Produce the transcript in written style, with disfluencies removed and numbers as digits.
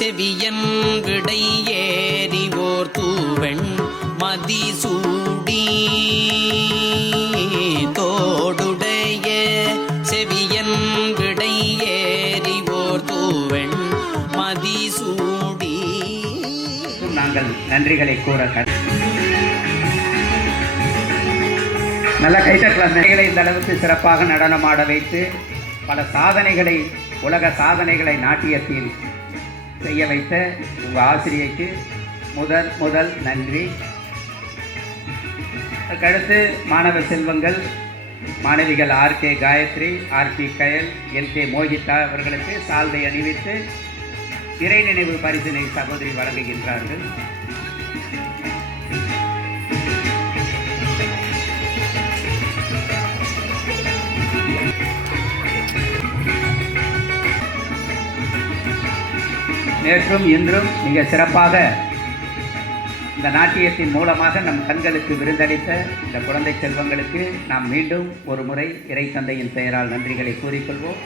செவியன் விடை ஏறிவோர் தூவெண் மதிசூடி தோடுடைய செவியன் விடை ஏறிவோர் தூவெண் மதிசூடி. நாங்கள் நன்றிகளை கூற நல்ல கைத்தட்டலாம். நடிகளை இந்த அளவுக்கு சிறப்பாக நடனமாட வைத்து பல சாதனைகளை, உலக சாதனைகளை நாட்டியத்தில் செய்ய வைத்த உங்கள் ஆசிரியைக்கு முதல் நன்றி. அதுக்கடுத்து மாணவ செல்வங்கள், மாணவிகள் ஆர்கே காயத்ரி, ஆர்பி கயல், எல்கே மோகிதா அவர்களுக்கு சால்வை அணிவித்து இறை நினைவு பரிசினை சகோதரி வழங்குகின்றார்கள். நேற்றும் இன்றும் மிக சிறப்பாக இந்த நாட்டியத்தின் மூலமாக நம் கண்களுக்கு விருந்தளித்த இந்த குழந்தை செல்வங்களுக்கு நாம் மீண்டும் ஒரு முறை இறை தந்தையின் பெயரால் நன்றிகளை கூறிக்கொள்வோம்.